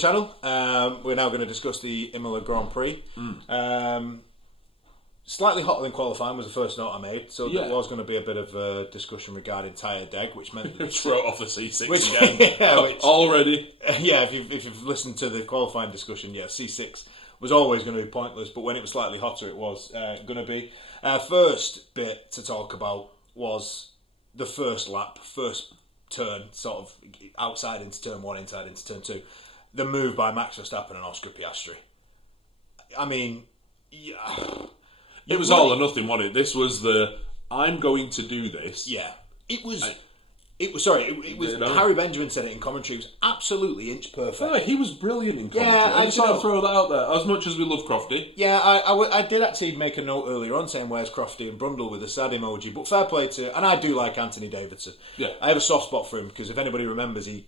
channel. We're now going to discuss the Emilia Grand Prix. Slightly hotter than qualifying was the first note I made, so there was going to be a bit of a discussion regarding tyre deg, which meant that throw it off the C6 again. Already. Yeah, if you've listened to the qualifying discussion, C6 was always going to be pointless, but when it was slightly hotter, it was going to be. First bit to talk about was the first lap, first turn, sort of outside into turn 1, inside into turn 2. The move by Max Verstappen and Oscar Piastri. I mean, it was all or nothing, wasn't it? This was I'm going to do this. Yeah. It was. Harry Benjamin said it in commentary. It was absolutely inch perfect. Yeah, he was brilliant in commentary. Yeah, I just want to throw that out there. As much as we love Crofty. Yeah, I did actually make a note earlier on saying where's Crofty and Brundle with a sad emoji. But fair play to, and I do like Anthony Davidson. Yeah, I have a soft spot for him because if anybody remembers, he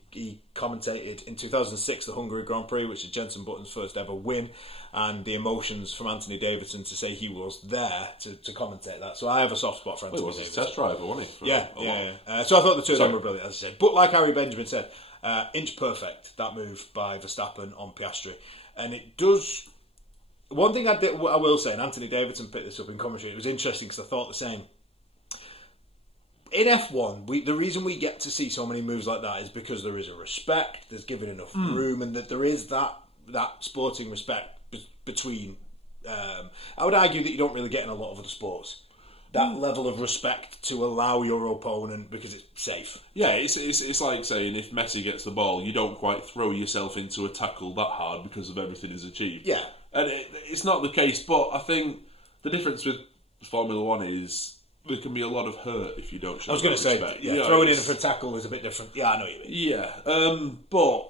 commentated in 2006 the Hungary Grand Prix, which is Jenson Button's first ever win. And the emotions from Anthony Davidson to say he was there to commentate that. So I have a soft spot for Anthony Davidson. He was a test driver, wasn't he? Yeah. So I thought the two of them were brilliant, as I said. But like Harry Benjamin said, inch perfect, that move by Verstappen on Piastri. And it does... One thing I will say, and Anthony Davidson picked this up in commentary, it was interesting because I thought the same. In F1, the reason we get to see so many moves like that is because there is a respect, there's given enough room, and that there is that sporting respect between. I would argue that you don't really get in a lot of other sports. That level of respect to allow your opponent because it's safe. Yeah, it's like saying if Messi gets the ball, you don't quite throw yourself into a tackle that hard because of everything he's achieved. Yeah. And it's not the case, but I think the difference with Formula 1 is there can be a lot of hurt if you don't show respect. I was going to say, throwing in for a tackle is a bit different. Yeah, I know what you mean. Yeah, but...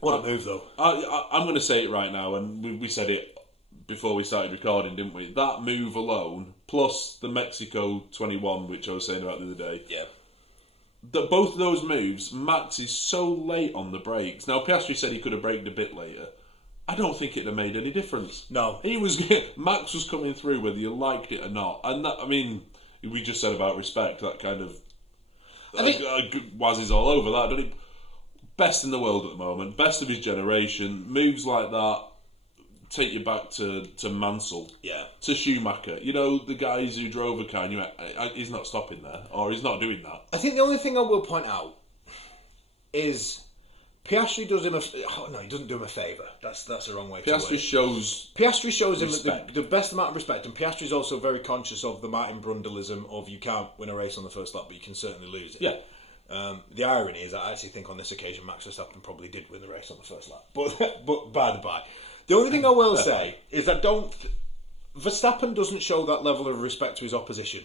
What a move, though. I'm going to say it right now, and we said it before we started recording, didn't we? That move alone, plus the Mexico 21, which I was saying about the other day. Yeah. Both of those moves, Max is so late on the brakes. Now, Piastri said he could have braked a bit later. I don't think it'd have made any difference. No. Max was coming through whether you liked it or not. And that, I mean, we just said about respect, that kind of... I think Waz's all over that, don't he? Best in the world at the moment, best of his generation. Moves like that take you back to Mansell, to Schumacher. You know, the guys who drove a car, and he's not stopping there, or he's not doing that. I think the only thing I will point out is Piastri does him he doesn't do him a favour. That's the wrong way to put it. Piastri shows him the best amount of respect, and Piastri's also very conscious of the Martin Brundleism of you can't win a race on the first lap, but you can certainly lose it. Yeah. The irony is I actually think on this occasion Max Verstappen probably did win the race on the first lap. But by the by. The only thing I will say is Verstappen doesn't show that level of respect to his opposition.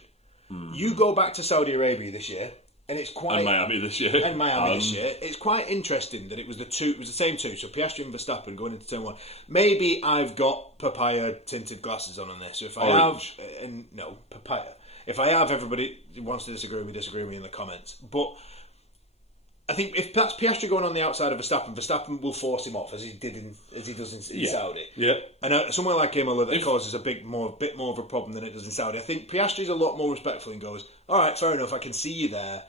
You go back to Saudi Arabia this year, and it's quite... And Miami this year. It's quite interesting that it was the same two, so Piastri and Verstappen going into turn 1. Maybe I've got papaya tinted glasses on this, so if I Orange. Papaya. If I have, everybody who wants to disagree with me in the comments. But I think if that's Piastri going on the outside of Verstappen will force him off as he does in Saudi. Yeah. And somewhere like Imola that causes a bit more of a problem than it does in Saudi. I think Piastri's a lot more respectful and goes, all right, fair enough, I can see you there.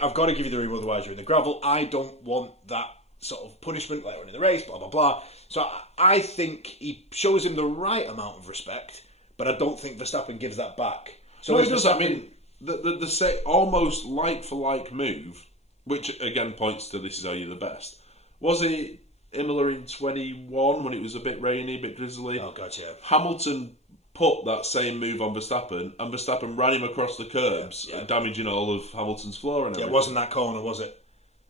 I've got to give you the room, otherwise you're in the gravel. I don't want that sort of punishment later on in the race, blah, blah, blah. So I think he shows him the right amount of respect, but I don't think Verstappen gives that back. So no, he does. I mean, the almost like-for-like move, which again points to this is how you're the best. Was it Imola in 21 when it was a bit rainy, a bit drizzly? Oh, God, yeah. Hamilton put that same move on Verstappen, and Verstappen ran him across the curbs, damaging all of Hamilton's floor and everything. Yeah, it wasn't that corner, was it?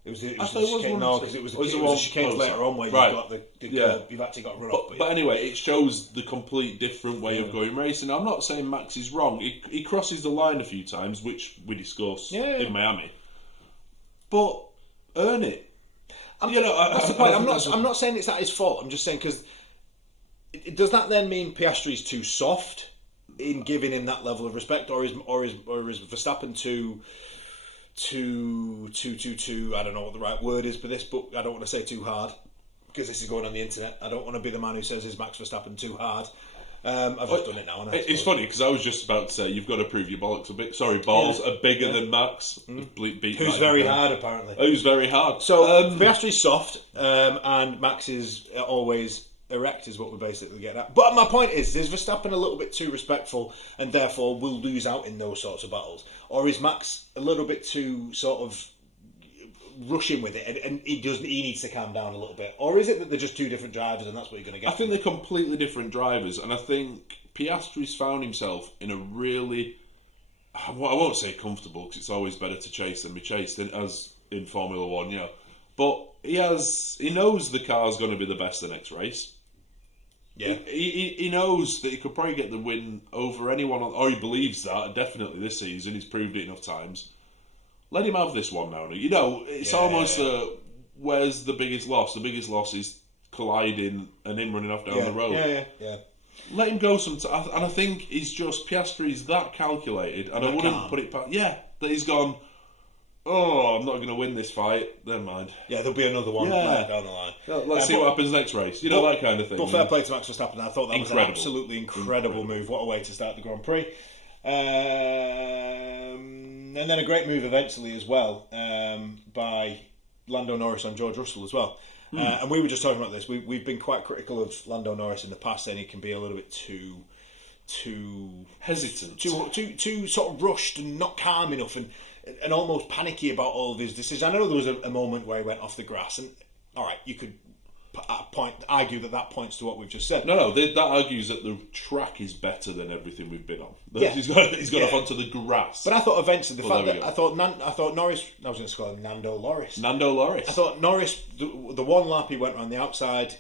It was the chicane. No, because it was the chicane later on where you've actually got to run off. But anyway, it shows the complete different way of going racing. I'm not saying Max is wrong. He crosses the line a few times, which we discussed in Miami. But earn it. That's the point. I'm not saying it's that his fault. I'm just saying because does that then mean Piastri's too soft in giving him that level of respect, or is Verstappen too I don't know what the right word is for this, but I don't want to say too hard because this is going on the internet. I don't want to be the man who says is Max Verstappen too hard. I've just done it now. It's funny because I was just about to say you've got to prove your bollocks a bit. Sorry, balls are bigger than Max. Who's very hard, apparently. Who's very hard. So Piastri's soft, and Max is always erect, is what we're basically getting at. But my point is Verstappen a little bit too respectful, and therefore will lose out in those sorts of battles, or is Max a little bit too sort of rushing with it, and he needs to calm down a little bit, or is it that they're just two different drivers, and that's what you're going to get? I think they're completely different drivers, and I think Piastri's found himself in a really, I won't say comfortable, because it's always better to chase than be chased, as in Formula One, you know. But he knows the car's going to be the best the next race. Yeah, he knows that he could probably get the win over anyone, or he believes that definitely this season. He's proved it enough times. Let him have this one now. You know, it's almost where's the biggest loss? The biggest loss is colliding and him running off down the road. Yeah. Let him go sometime. And I think he's just, Piastri's that calculated, and I wouldn't put it past. Yeah, that he's gone, I'm not going to win this fight. Never mind. Yeah, there'll be another one down the line. Let's see what happens next race. You know, that kind of thing. But fair play to Max Verstappen. I thought that was an absolutely incredible move. What a way to start the Grand Prix. And then a great move eventually as well by Lando Norris on George Russell as well. And we were just talking about this. We've been quite critical of Lando Norris in the past, saying he can be a little bit too hesitant, too sort of rushed and not calm enough, and almost panicky about all of his decisions. I know there was a moment where he went off the grass, and all right, you could argue that points to what we've just said. No, that argues that the track is better than everything we've been on. He's got off onto the grass. But I thought eventually I thought Norris. I was going to call him Nando Loris. I thought Norris. The one lap he went around the outside,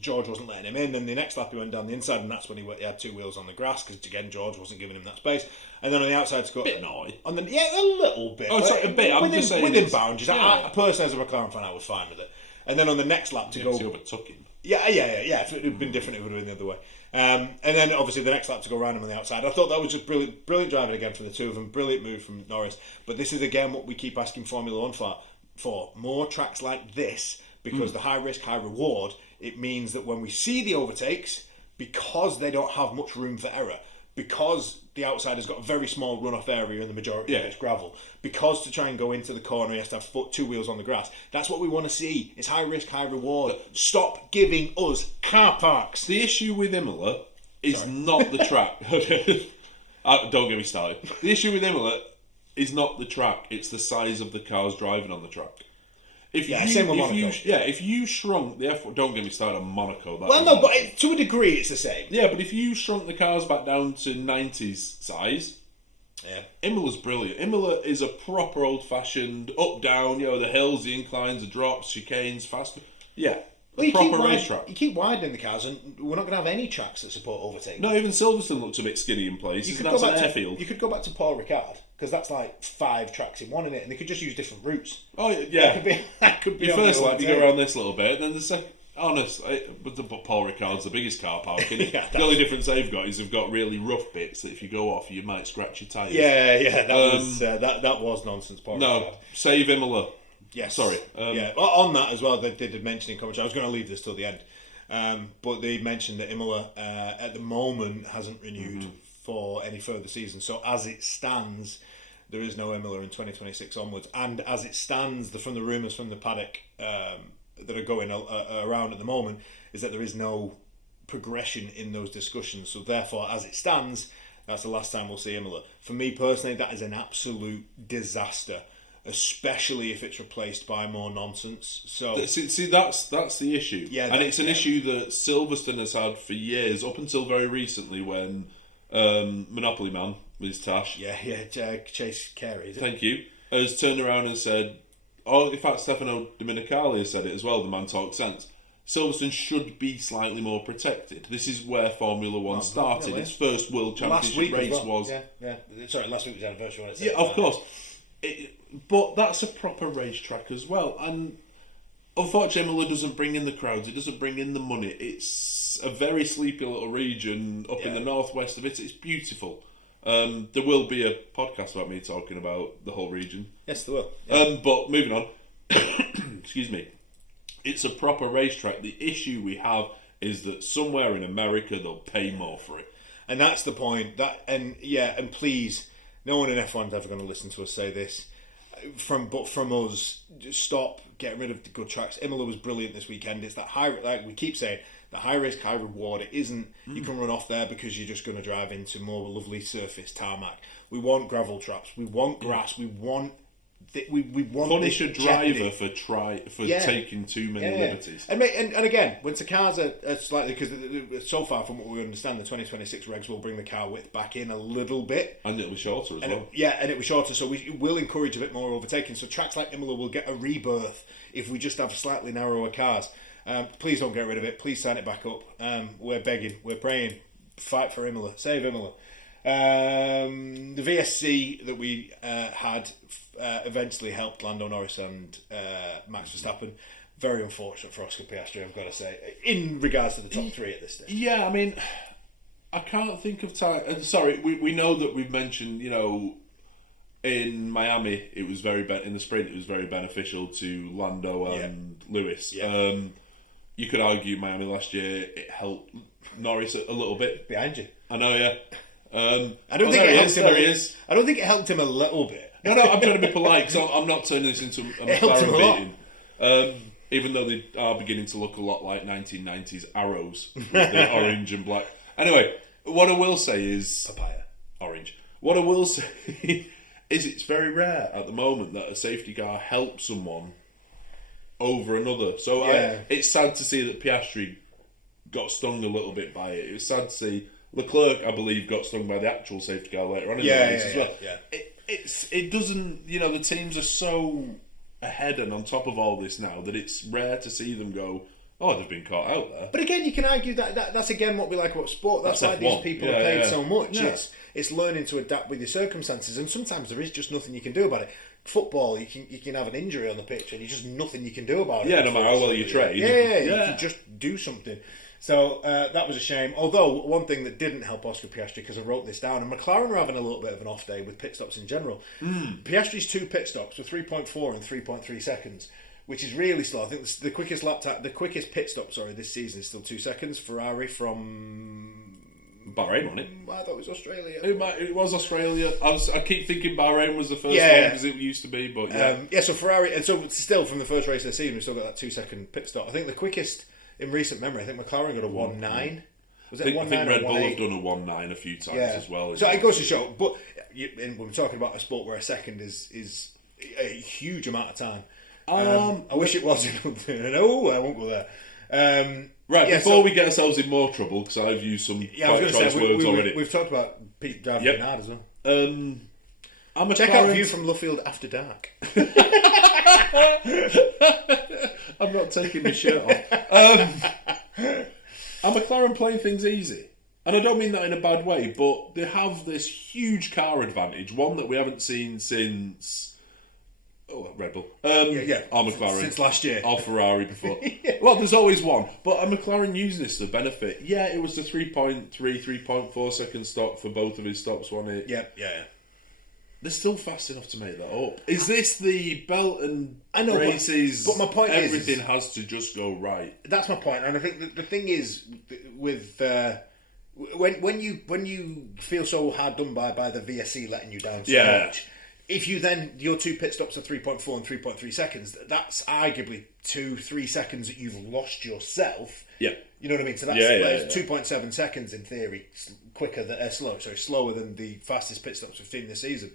George wasn't letting him in. Then the next lap he went down the inside, and that's when he had two wheels on the grass because again George wasn't giving him that space. And then on the outside, to go a bit naughty. A little bit. Oh, it's like a bit. I'm just saying within boundaries. Yeah. I personally, as a McLaren fan, I was fine with it. And then on the next lap to go, overtook him. Yeah. If it had been different, it would have been the other way. And then obviously the next lap to go around him on the outside. I thought that was just brilliant driving again from the two of them. Brilliant move from Norris. But this is again what we keep asking Formula One for more tracks like this, because the high risk, high reward. It means that when we see the overtakes, because they don't have much room for error, because the outside has got a very small runoff area in the majority of its gravel, because to try and go into the corner he has to have two wheels on the grass. That's what we want to see. It's high risk, high reward. Stop giving us car parks. The issue with Imola is not the track. Don't get me started. The issue with Imola is not the track. It's the size of the cars driving on the track. Same with Monaco. If you shrunk the F1, don't get me started on Monaco. But to a degree it's the same. Yeah, but if you shrunk the cars back down to 90s size, Imola's brilliant. Imola is a proper old-fashioned up-down, the hills, the inclines, the drops, chicanes, fast. Yeah, proper racetrack. You keep widening the cars, and we're not going to have any tracks that support overtaking. No, even Silverstone looks a bit skinny in places. That's an airfield. You could go back to Paul Ricard, because that's like 5 tracks in one in it, and they could just use different routes. Oh yeah, that could be. Your first lap, you go around this little bit, and then the second. Honest, but Paul Ricard's the biggest car park. The only difference they've got is they've got really rough bits that if you go off, you might scratch your tyres. Yeah, that was nonsense. Paul Ricard. Save Imola. Yes. Sorry. On that as well, they did mention in commentary. I was going to leave this till the end, but they mentioned that Imola at the moment hasn't renewed for any further season. So as it stands, there is no Imola in 2026 onwards. And as it stands, from the rumours from the paddock that are going around at the moment, is that there is no progression in those discussions. So therefore, as it stands, that's the last time we'll see Imola. For me personally, that is an absolute disaster, especially if it's replaced by more nonsense. So see that's the issue. Yeah, and it's an issue that Silverstone has had for years, up until very recently when Monopoly Man with Tash. Chase Carey. Thank you. Has turned around and said, in fact, Stefano Domenicali has said it as well. The man talks sense. Silverstone should be slightly more protected. This is where Formula One started. Its first World Championship race was. Last week was anniversary. Yeah, of course. But that's a proper racetrack as well. And unfortunately, Imola doesn't bring in the crowds. It doesn't bring in the money. It's a very sleepy little region up in the northwest of it. It's beautiful. There will be a podcast about me talking about the whole region. Yes, there will. Yeah. But moving on. Excuse me. It's a proper racetrack. The issue we have is that somewhere in America they'll pay more for it. And that's the point. And please, no one in F1 is ever going to listen to us say this. From us, just stop getting rid of the good tracks. Imola was brilliant this weekend. It's that high, like we keep saying, the high risk, high reward. It isn't. You can run off there because you're just going to drive into more lovely surface tarmac. We want gravel traps. We want grass. We want. We want punish a driver for taking too many liberties. And again, when the cars are slightly, because so far from what we understand, the 2026 regs will bring the car width back in a little bit, and it'll be shorter as well. And it was shorter, so we will encourage a bit more overtaking. So tracks like Imola will get a rebirth if we just have slightly narrower cars. Please don't get rid of it. Please sign it back up. We're begging. We're praying. Fight for Imola. Save Imola. The VSC that we had eventually helped Lando Norris and Max Verstappen. Very unfortunate for Oscar Piastri, I've got to say, in regards to the top three at this stage. Yeah, I mean, I can't think of time. Sorry, we know that we've mentioned, in Miami, it was in the sprint, it was very beneficial to Lando and Lewis. Yeah. You could argue Miami last year, it helped Norris a little bit. Behind you. I know, yeah. I don't think it helped him a little bit. No, I'm trying to be polite because I'm not turning this into a McLaren beating. Even though they are beginning to look a lot like 1990s arrows with the orange and black. Anyway, what I will say is papaya orange. What I will say is it's very rare at the moment that a safety car helps someone over another. So it's sad to see that Piastri got stung a little bit by it. It was sad to see Leclerc, I believe, got stung by the actual safety car later on in the race as well. Yeah. It doesn't, the teams are so ahead and on top of all this now that it's rare to see them go, they've been caught out there. But again, you can argue that's again what we like about sport. That's why F1. these people are paid so much. Yeah. It's learning to adapt with your circumstances, and sometimes there is just nothing you can do about it. Football, you can have an injury on the pitch, and there's just nothing you can do about it. Yeah, no matter how well you train. Yeah, you can just do something. So that was a shame. Although, one thing that didn't help Oscar Piastri, because I wrote this down, and McLaren were having a little bit of an off day with pit stops in general. Piastri's 2 pit stops were 3.4 and 3.3 seconds, which is really slow. I think the quickest pit stop, this season is still 2 seconds. Ferrari from Bahrain, wasn't it? I thought it was Australia. It was Australia. I keep thinking Bahrain was the first one because it used to be, but so Ferrari, and so still from the first race of the season, we still got that 2 second pit stop. I think the quickest in recent memory, I think McLaren got a 1.9. Was it 1.9 or 1.8? I think Red Bull have done a 1.9 a few times as well. So it goes to show, but when we're talking about a sport where a second is a huge amount of time. I wish it wasn't. No, I won't go there. Before we get ourselves in more trouble, because I've used some quite choice words already. We've talked about Pete driving hard as well. Check out View from Luffield After Dark. I'm not taking my shirt off. Are McLaren playing things easy? And I don't mean that in a bad way, but they have this huge car advantage, one that we haven't seen since Red Bull. Or McLaren. Since last year. Or Ferrari before. Well, there's always one. But are McLaren using this to benefit? Yeah, it was the 3.3, 3.4 second stop for both of his stops, wasn't it? Yeah. They're still fast enough to make that up. Is this the belt and races? But my point is everything has to just go right. That's my point, and I think the thing is with when you feel so hard done by the VSC letting you down so much. If you then your 2 pit stops are 3.4 and 3.3 seconds, that's arguably 2-3 seconds that you've lost yourself. Yeah. You know what I mean? So that's 2.7 seconds in theory slower than the fastest pit stops we've seen this season.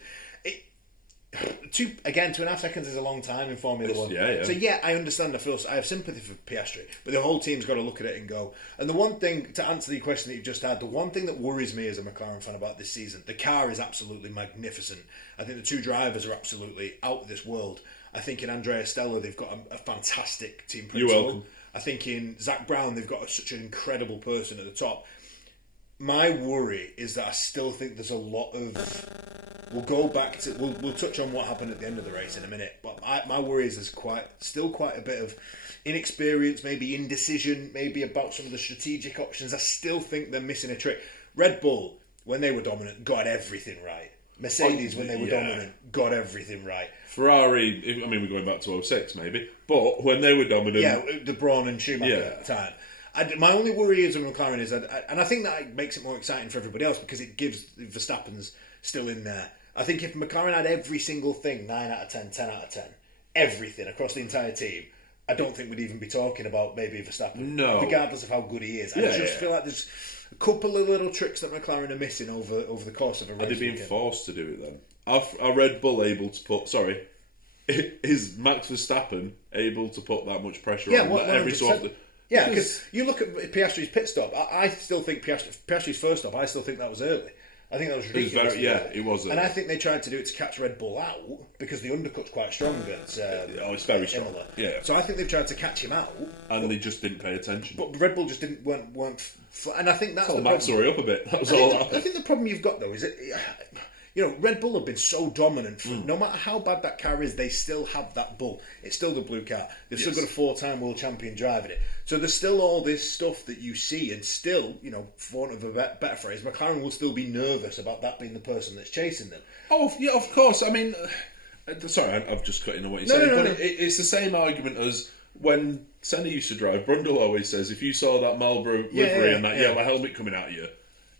2.5 seconds is a long time in Formula 1. So I understand. I have sympathy for Piastri, but the whole team's got to look at it and go. And the one thing, to answer the question that you've just had, the one thing that worries me as a McLaren fan about this season, the car is absolutely magnificent. I think the 2 drivers are absolutely out of this world. I think in Andrea Stella they've got a fantastic team principal. You're welcome. I think in Zach Brown they've got such an incredible person at the top. My worry is that I still think there's a lot of. We'll go back to. We'll touch on what happened at the end of the race in a minute. But my worry is there's still quite a bit of inexperience, maybe indecision, maybe about some of the strategic options. I still think they're missing a trick. Red Bull, when they were dominant, got everything right. Mercedes, when they were dominant, got everything right. Ferrari, we're going back to 06 maybe, but when they were dominant... Yeah, the Braun and Schumacher time. My only worry is with McLaren is that, and I think that makes it more exciting for everybody else because it gives Verstappen's still in there. I think if McLaren had every single thing 9 out of 10, 10 out of 10, everything across the entire team, I don't think we'd even be talking about maybe Verstappen. No. Regardless of how good he is. I just feel like there's a couple of little tricks that McLaren are missing over the course of a race. Had they been forced to do it then? Are Red Bull able to put... Sorry. Is Max Verstappen able to put that much pressure on every so often? Yeah, because you look at Piastri's pit stop. I still think Piastri's first stop, I still think that was early. I think that was ridiculous. It was. And I think they tried to do it to catch Red Bull out because the undercut's quite strong at it's very strong. Imola. Yeah. So I think they've tried to catch him out. And they just didn't pay attention. But Red Bull just weren't and I think that's the problem. Max hurry up a bit. That was all. I think the problem you've got though is that Red Bull have been so dominant. No matter how bad that car is, they still have that bull. It's still the blue car. They've still got a 4-time world champion driving it. So there's still all this stuff that you see, and still, for want of a better phrase, McLaren will still be nervous about that being the person that's chasing them. Oh, yeah, of course. I mean, sorry, I've just cut in on what you're saying, but it's the same argument as when Senna used to drive. Brundle always says, if you saw that Marlboro livery and that yellow helmet coming at you,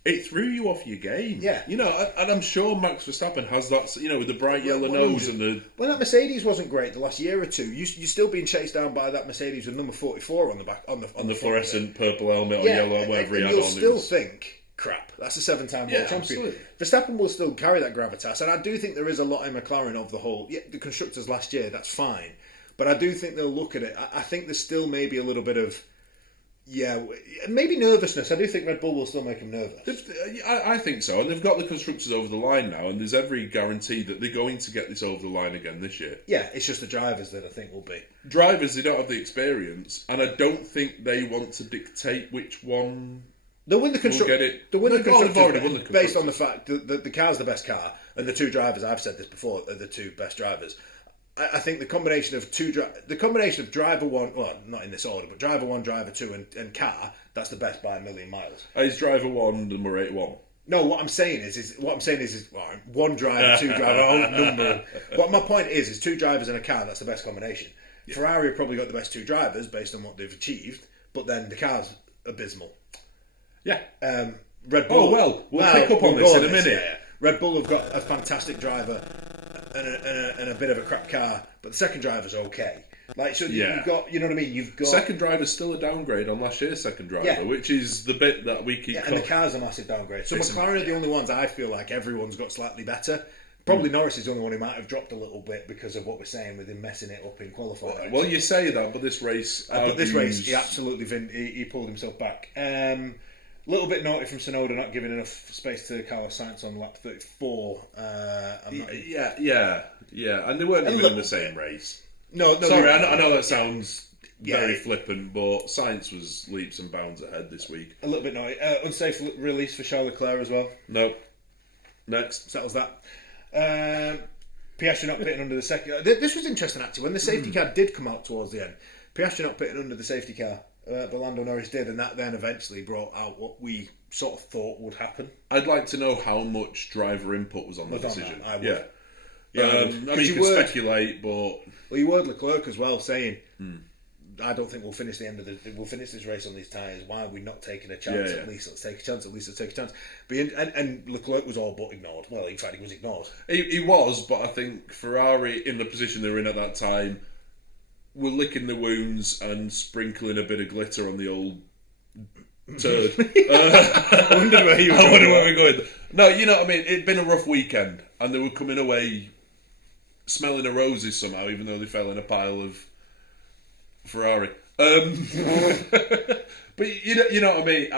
it threw you off your game. Yeah. And I'm sure Max Verstappen has that, with the bright yellow nose and the... When that Mercedes wasn't great the last year or two, you're still being chased down by that Mercedes with number 44 on the back. On the fluorescent purple helmet or yellow or whatever he had on. You'll still think, crap, that's a 7-time world champion. Absolutely. Verstappen will still carry that gravitas, and I do think there is a lot in McLaren of the whole... Yeah, the constructors last year, that's fine. But I do think they'll look at it. I think there's still maybe a little bit of... Yeah, maybe nervousness. I do think Red Bull will still make him nervous. I think so, and they've got the constructors over the line now, and there's every guarantee that they're going to get this over the line again this year. Yeah, it's just the drivers that I think will be. Drivers, they don't have the experience, and I don't think they want to dictate which one... They'll win the constructors. They'll win the constructors based on the fact that the car's the best car, and the two drivers, I've said this before, are the two best drivers. I think the combination of driver one, well, not in this order, but driver one, driver two, and car, that's the best by a million miles. Is driver one number 81? No, what I'm saying is one driver, two driver, old number. What my point is two drivers in a car, that's the best combination. Yeah. Ferrari have probably got the best two drivers based on what they've achieved, but then the car's abysmal. Yeah. Red Bull. Oh well, we'll pick up on this in a minute. Yeah. Red Bull have got a fantastic driver. And a bit of a crap car, but the second driver's okay. You've got, you know what I mean? You've got second driver's still a downgrade on last year's second driver, which is the bit that we keep. Yeah, and the car's a massive downgrade. So McLaren are the only ones I feel like everyone's got slightly better. Probably Norris is the only one who might have dropped a little bit because of what we're saying with him messing it up in qualifying. Well, you say that, but this race, he absolutely he pulled himself back. A little bit naughty from Tsunoda not giving enough space to Carlos Sainz on lap 34. Yeah, and they weren't even in the same race. No. Sorry, I know that sounds very flippant, but Sainz was leaps and bounds ahead this week. A little bit naughty. Unsafe release for Charles Leclerc as well. No. Next. Settles that. Piastri not pitting under the second... This was interesting, actually. When the safety car did come out towards the end, Piastri not pitting under the safety car. But Lando Norris did, and that then eventually brought out what we sort of thought would happen. I'd like to know how much driver input was on the decision. I would. Yeah. I mean, you can speculate, but... Well, you heard Leclerc as well saying, I don't think we'll finish we'll finish this race on these tyres. Why are we not taking a chance at least? Let's take a chance, at least let's take a chance. And Leclerc was all but ignored. Well, in fact, he was ignored. He was, but I think Ferrari, in the position they were in at that time, were licking the wounds and sprinkling a bit of glitter on the old turd. I wondered where you were going. No, you know what I mean? It'd been a rough weekend, and they were coming away smelling of roses somehow, even though they fell in a pile of Ferrari. But you know what I mean?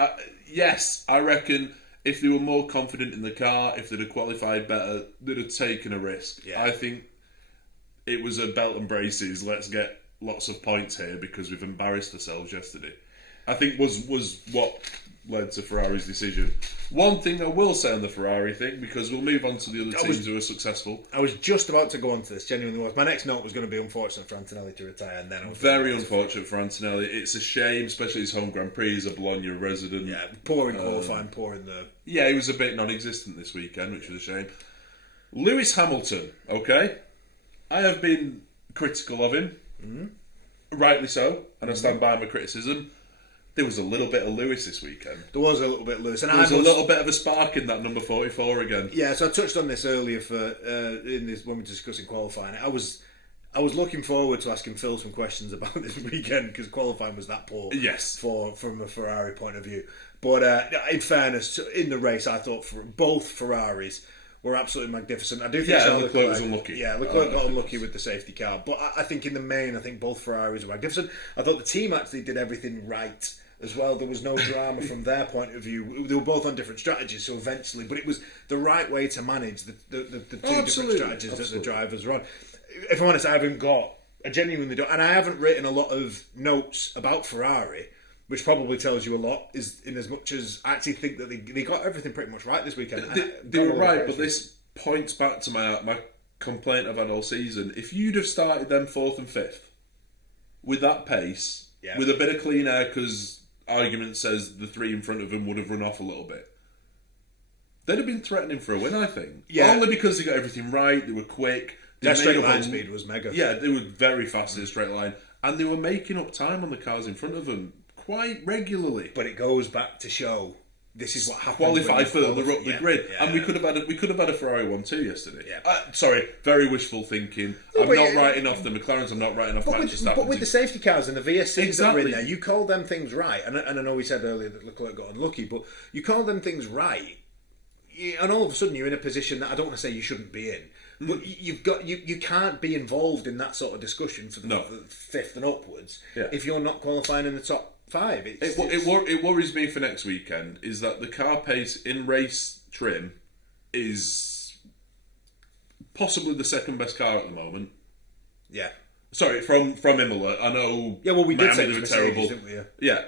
Yes, I reckon if they were more confident in the car, if they'd have qualified better, they'd have taken a risk. Yeah. I think it was a belt and braces, let's get lots of points here because we've embarrassed ourselves yesterday. I think was what led to Ferrari's decision. One thing I will say on the Ferrari thing, because we'll move on to the other teams who are successful. I was just about to go on to this, genuinely was. My next note was going to be unfortunate for Antonelli to retire, and then I was very unfortunate for Antonelli. It's a shame, especially his home Grand Prix. He's a Bologna resident. Yeah, poor in qualifying, poor in the... Yeah, he was a bit non-existent this weekend, which was a shame. Lewis Hamilton, okay? I have been critical of him, rightly so, and I stand by my criticism. There was a little bit of Lewis this weekend. There was a little bit of Lewis. And there was a little bit of a spark in that number 44 again. Yeah, so I touched on this earlier when we were discussing qualifying. I was looking forward to asking Phil some questions about this weekend because qualifying was that poor. Yes. From a Ferrari point of view. But in fairness, in the race, I thought both Ferraris were absolutely magnificent. I do think Leclerc was unlucky. Yeah, Leclerc got unlucky with the safety car. But I think in the main, I think both Ferraris were magnificent. I thought the team actually did everything right as well. There was no drama from their point of view. They were both on different strategies, so eventually, but it was the right way to manage the two different strategies that the drivers were on. If I'm honest, I genuinely don't, and I haven't written a lot of notes about Ferrari, which probably tells you a lot, is in as much as I actually think that they got everything pretty much right this weekend. They were right, but this points back to my complaint I've had all season. If you'd have started them 4th and 5th with that pace, with a bit of clean air, because argument says the 3 in front of them would have run off a little bit, they'd have been threatening for a win, I think. Yeah. Only because they got everything right, they were quick. Their straight line speed was mega. Yeah, they were very fast in a straight line, and they were making up time on the cars in front of them quite regularly. But it goes back to show this is what happens. Qualify further up the grid, and we could have had a Ferrari 1-2 yesterday. Sorry, very wishful thinking. I'm not writing off the McLarens. I'm not writing off Manchester. But with the safety cars and the VSCs that were in there, you call them things right. And I know we said earlier that Leclerc got unlucky, but you call them things right, and all of a sudden you're in a position that I don't want to say you shouldn't be in. But you can't be involved in that sort of discussion for the 5th and upwards if you're not qualifying in the top 5. It worries me for next weekend is that the car pace in race trim is possibly the second best car at the moment. Yeah. Sorry, from Imola. I know. Yeah, well, we did say they were Mercedes, terrible. Didn't we? Yeah,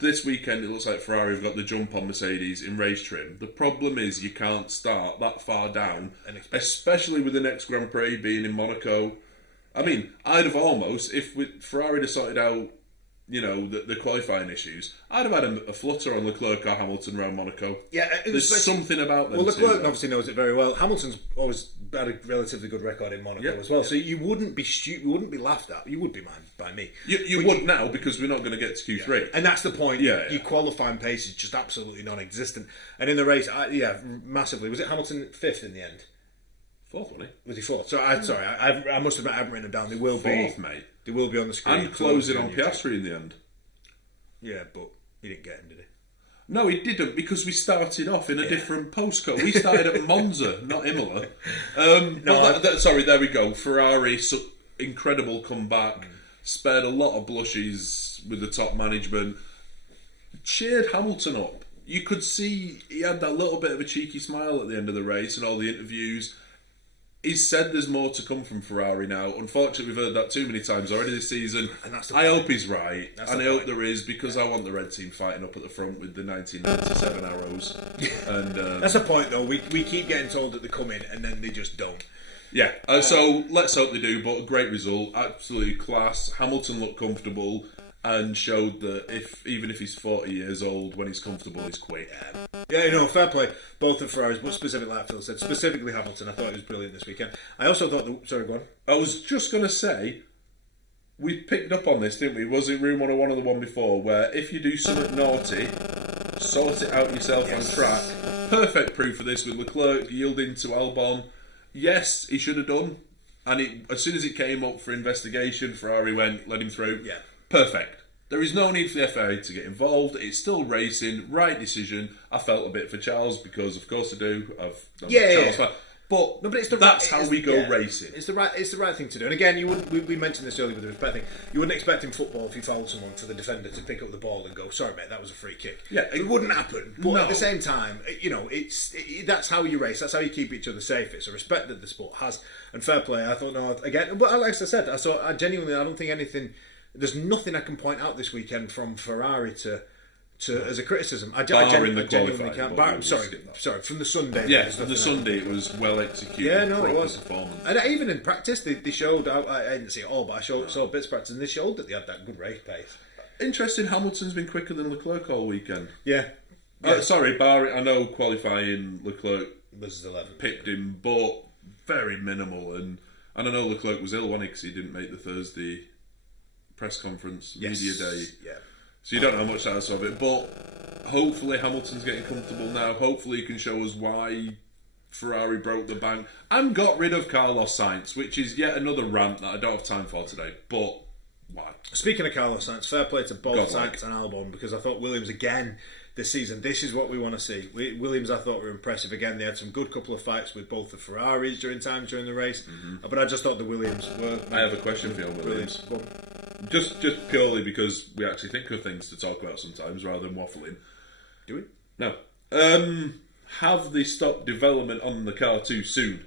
this weekend it looks like Ferrari have got the jump on Mercedes in race trim. The problem is you can't start that far down, especially with the next Grand Prix being in Monaco. I mean, I'd have almost, if Ferrari had sorted out, the qualifying issues, I'd have had a flutter on Leclerc or Hamilton around Monaco. Yeah, there's something about them. Well, Leclerc obviously knows it very well. Hamilton's always had a relatively good record in Monaco as well, so you wouldn't be you wouldn't be laughed at. You would be by me. You would now because we're not going to get to Q3, and that's the point. Your qualifying pace is just absolutely non-existent. And in the race, massively. Was it Hamilton 5th in the end? 4th, wasn't he? Was he 4th? So I must admit I haven't written it down. They will 4th, mate. They will be on the screen. And closing on Piastri in the end. Yeah, but he didn't get him, did he? No, he didn't, because we started off in a different postcode. We started at Monza, not Imola. Sorry, there we go. Ferrari, incredible comeback. Spared a lot of blushes with the top management. Cheered Hamilton up. You could see he had that little bit of a cheeky smile at the end of the race and all the interviews. He's said there's more to come from Ferrari now. Unfortunately, we've heard that too many times already this season. And I hope he's right. And I hope there is, because I want the red team fighting up at the front with the 1997 arrows. And that's the point, though. We keep getting told that they come in, and then they just don't. Yeah. So let's hope they do. But a great result, absolutely class. Hamilton looked comfortable and showed that even if he's 40 years old, when he's comfortable, he's quick. Yeah, fair play. Both of Ferraris, but specifically, like Phil said, specifically Hamilton, I thought he was brilliant this weekend. I also thought sorry, go on. I was just going to say, we picked up on this, didn't we? Was it Room 101 or the one before, where if you do something naughty, sort it out yourself on track. Perfect proof of this with Leclerc yielding to Albon. Yes, he should have done. And as soon as it came up for investigation, Ferrari went, let him through. Yeah. Perfect. There is no need for the FIA to get involved. It's still racing. Right decision. I felt a bit for Charles because, of course, I do. I'm Charles fan. But that's how we go racing. It's the right thing to do. And again, you wouldn't. We mentioned this earlier with the respect thing. You wouldn't expect in football, if you fouled someone, for the defender to pick up the ball and go, "Sorry, mate, that was a free kick." Yeah, it wouldn't happen. But at the same time, that's how you race. That's how you keep each other safe. It's a respect that the sport has, and fair play. I thought again, but like I said, I don't think anything. There's nothing I can point out this weekend from Ferrari to as a criticism. I genuinely can't. Sorry, from the Sunday. Yeah, from the Sunday it was well executed. Yeah, no, it was. Performance. And even in practice, they showed. I didn't see it all, but I saw bits of practice, and they showed that they had that good race pace. Interesting. Hamilton's been quicker than Leclerc all weekend. Yeah. Sorry, I know qualifying Leclerc was 11. Picked him, but very minimal. And I know Leclerc was ill, wasn't he? Because he didn't make the Thursday press conference, media day. Yeah. So you don't know much else of it, but hopefully Hamilton's getting comfortable now. Hopefully he can show us why Ferrari broke the bank and got rid of Carlos Sainz, which is yet another rant that I don't have time for today. But why? Speaking of Carlos Sainz, fair play to both Sainz and Albon, because I thought Williams again this season, this is what we want to see. Williams, I thought, were impressive again. They had some good couple of fights with both the Ferraris during the race, but I just thought the Williams were... I have a question for you on Williams. Just purely because we actually think of things to talk about sometimes rather than waffling. Do we? No. Have they stopped development on the car too soon?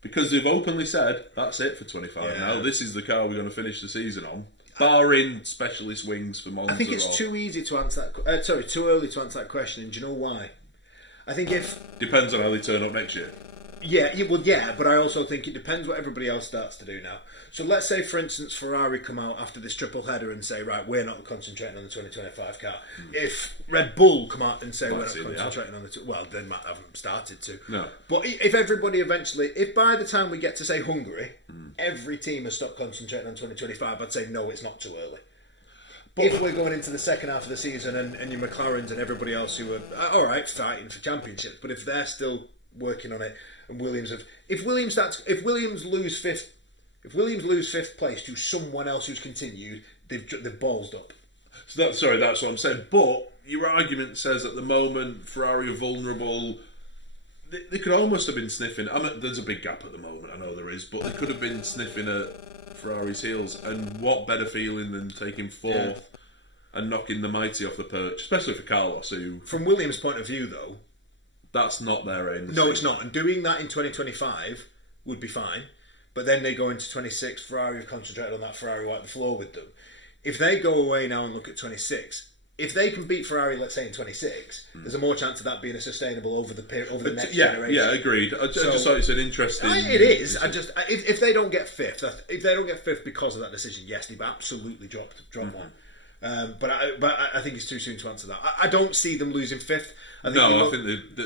Because they've openly said, that's it for 25 now. This is the car we're going to finish the season on. Barring specialist wings for Monza. I think it's too easy to answer that. Too early to answer that question. And do you know why? I think depends on how they turn up next year. Yeah, but I also think it depends what everybody else starts to do now. So let's say, for instance, Ferrari come out after this triple header and say, right, we're not concentrating on the 2025 car. If Red Bull come out and say we're not concentrating on well, they might haven't started to. No. But if everybody eventually, if by the time we get to say Hungary, every team has stopped concentrating on 2025, I'd say no, it's not too early. But if we're going into the second half of the season and your McLarens and everybody else who are all right fighting for championships, but if they're still working on it, and if Williams lose fifth place to someone else who's continued, they've ballsed up. So that's what I'm saying. But your argument says at the moment Ferrari are vulnerable. They could almost have been sniffing. There's a big gap at the moment, I know there is, but they could have been sniffing at Ferrari's heels. And what better feeling than taking fourth and knocking the mighty off the perch, especially for Carlos, who... From Williams' point of view, though... That's not their aim. No, it's not. And doing that in 2025 would be fine. But then they go into 26, Ferrari have concentrated on that, Ferrari wipe the floor with them. If they go away now and look at 26... If they can beat Ferrari, let's say in 26, there's a more chance of that being a sustainable over the next generation. Yeah, agreed. I just thought it's an interesting. It is. If they don't get fifth, because of that decision, yes, they've absolutely dropped one. But I think it's too soon to answer that. I don't see them losing fifth. I think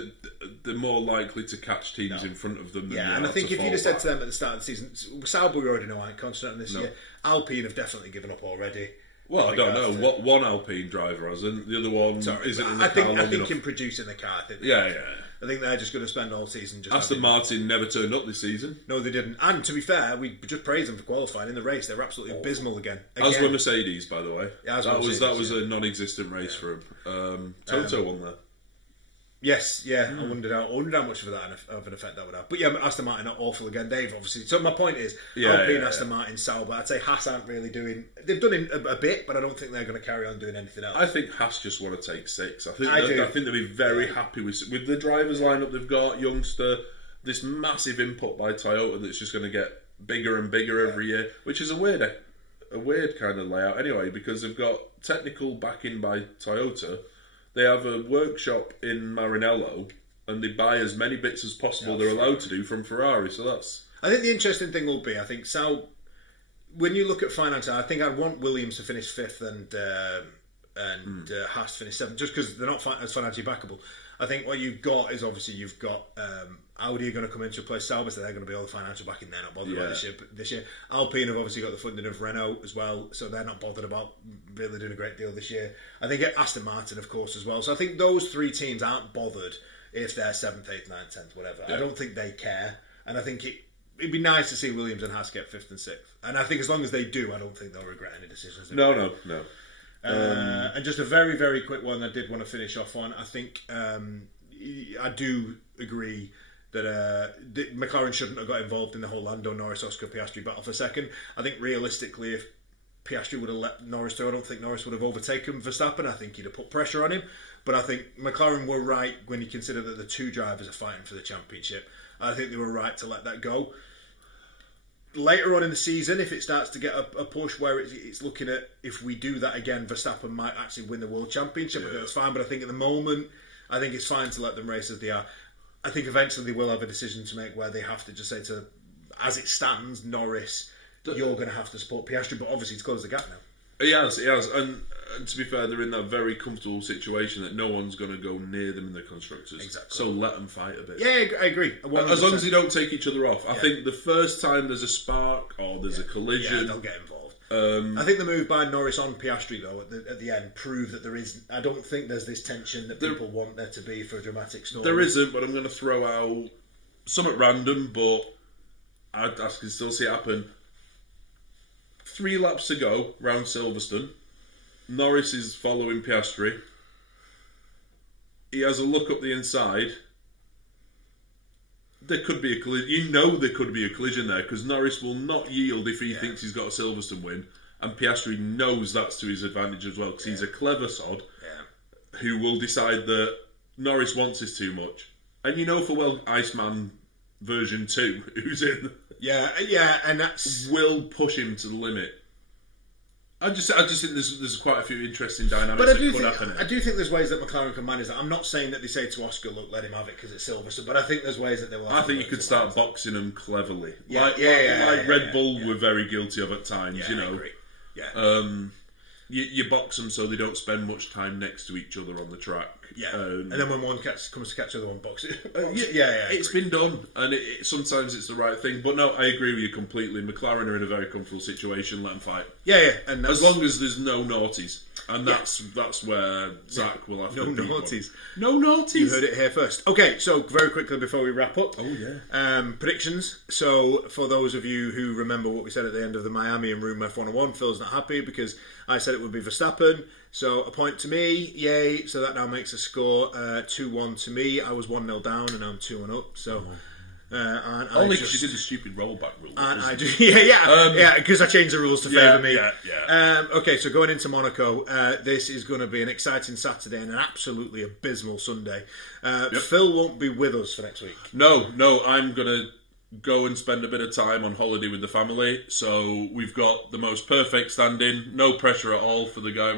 they're more likely to catch teams in front of them. And I think if you'd have said to them at the start of the season, Sauber, we already know aren't concentrating on this year. Alpine have definitely given up already. Well, I don't know. What one Alpine driver hasn't, the other one isn't in the car long enough. I think in producing the car, I think they're just going to spend all season just... Aston Martin never turned up this season. No, they didn't. And to be fair, we just praised them for qualifying in the race. They were absolutely abysmal again. As were Mercedes, by the way. Yeah, that was a non-existent race for him. Toto won there. Yes, I wondered how much of an effect that would have. But yeah, Aston Martin are awful again. They've obviously... So my point is, Alpine, Aston Martin, Sauber, I'd say Haas aren't really doing... They've done a bit, but I don't think they're going to carry on doing anything else. I think Haas just want to take 6. I think they'll be very happy with the drivers lineup they've got, youngster, this massive input by Toyota that's just going to get bigger and bigger every year, which is a weird kind of layout anyway, because they've got technical backing by Toyota. They have a workshop in Maranello, and they buy as many bits as possible they're allowed to do from Ferrari. So that's... I think the interesting thing will be, I think, when you look at finance, I think I'd want Williams to finish 5th and Haas to finish 7th, just because they're not as financially backable. I think what you've got is, obviously, you've got Audi are going to come in to replace Sauber, so they're going to be all the financial backing. They're not bothered about this year. Alpine have obviously got the funding of Renault as well, so they're not bothered about really doing a great deal this year. I think Aston Martin, of course, as well. So I think those 3 teams aren't bothered if they're 7th, 8th, 9th, 10th, whatever. Yeah. I don't think they care, and I think it'd be nice to see Williams and Haas get 5th and 6th. And I think as long as they do, I don't think they'll regret any decisions. No. And just a very, very quick one I did want to finish off on. I think I do agree that McLaren shouldn't have got involved in the whole Lando Norris Oscar Piastri battle for second. I think realistically, if Piastri would have let Norris through, I don't think Norris would have overtaken Verstappen. I think he'd have put pressure on him. But I think McLaren were right when you consider that the 2 drivers are fighting for the championship. I think they were right to let that go. Later on in the season, if it starts to get a push where it's looking at, if we do that again, Verstappen might actually win the World Championship. I think that's fine. But I think at the moment, I think it's fine to let them race as they are. I think eventually they will have a decision to make where they have to just say to, as it stands, Norris, you're going to have to support Piastri, but obviously it's closed the gap now. He has. And to be fair, they're in that very comfortable situation that no one's going to go near them in the constructors. Exactly. So let them fight a bit. Yeah, I agree. 100%. As long as they don't take each other off. I think the first time there's a spark or there's a collision... they'll get involved. I think the move by Norris on Piastri, though, at the end, proved that there is... I don't think there's this tension that people want there to be for a dramatic story. There isn't, but I'm going to throw out some at random, but I can still see it happen. 3 laps to go round Silverstone. Norris is following Piastri. He has a look up the inside. There could be a collision. You know there could be a collision there because Norris will not yield if he thinks he's got a Silverstone win, and Piastri knows that's to his advantage as well because he's a clever sod who will decide that Norris wants this too much. And you know for well, Iceman version 2, who's in, and that's will push him to the limit. I just think there's quite a few interesting dynamics but that could happen. I do think there's ways that McLaren can manage that. I'm not saying that they say to Oscar, look, let him have it because it's Silverstone, but I think there's ways that they will. I think you could start boxing them cleverly, like Red Bull were very guilty of at times. I agree. You box them so they don't spend much time next to each other on the track. And then when one comes to catch the other one, box it. It's been done, and sometimes it's the right thing. But no, I agree with you completely. McLaren are in a very comfortable situation. Let them fight. And as long as there's no naughties, and that's where Zach will have to. No naughties. You heard it here first. Okay, so very quickly before we wrap up. Predictions. So for those of you who remember what we said at the end of the Miami and Room F101, Phil's not happy because I said it would be Verstappen. So a point to me, yay. So that now makes a score 2-1 to me. I was 1-0 down and I'm 2-1 up. So only because you did the stupid rollback rule. And I do, because I changed the rules to favour me. Okay, so going into Monaco, this is going to be an exciting Saturday and an absolutely abysmal Sunday. Phil won't be with us for next week. No, I'm going to go and spend a bit of time on holiday with the family. So we've got the most perfect stand-in, no pressure at all for the guy.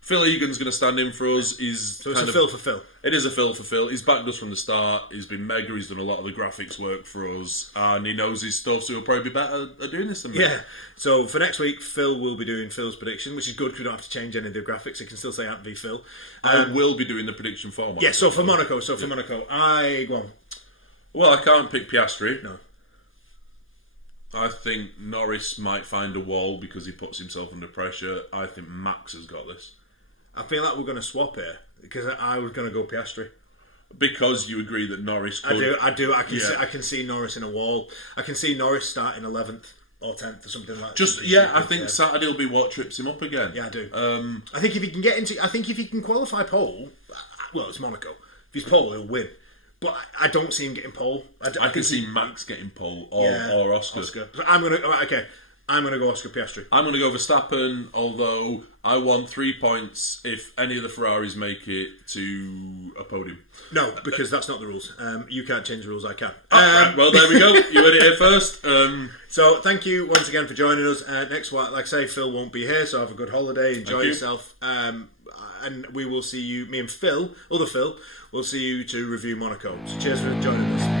Phil Egan's going to stand in for us. So it's a Phil for Phil. It is a Phil for Phil. He's backed us from the start. He's been mega. He's done a lot of the graphics work for us, and he knows his stuff. So he'll probably be better at doing this than me. Yeah. So for next week, Phil will be doing Phil's prediction, which is good because we don't have to change any of the graphics. It can still say @v Phil. I will be doing the prediction for Monaco. Yeah. So for Monaco, I go on. Well, I can't pick Piastri. No. I think Norris might find a wall because he puts himself under pressure. I think Max has got this. I feel like we're going to swap here because I was going to go Piastri. Because you agree that Norris could... I do. I can see Norris in a wall. I can see Norris starting 11th or 10th or something like that. I think Saturday will be what trips him up again. Yeah, I do. I think if he can qualify pole, well, it's Monaco. If he's pole, he'll win. But I don't see him getting pole. I can see Max getting pole or Oscar. So I'm going to go Oscar Piastri. I'm going to go Verstappen, although I want 3 points if any of the Ferraris make it to a podium. No, because that's not the rules. You can't change the rules, I can. Right, well, there we go. You heard it here first. So thank you once again for joining us. Next one, like I say, Phil won't be here, so have a good holiday. Enjoy yourself. And we will see you, me and Phil, other Phil, we'll see you to review Monaco. So cheers for joining us.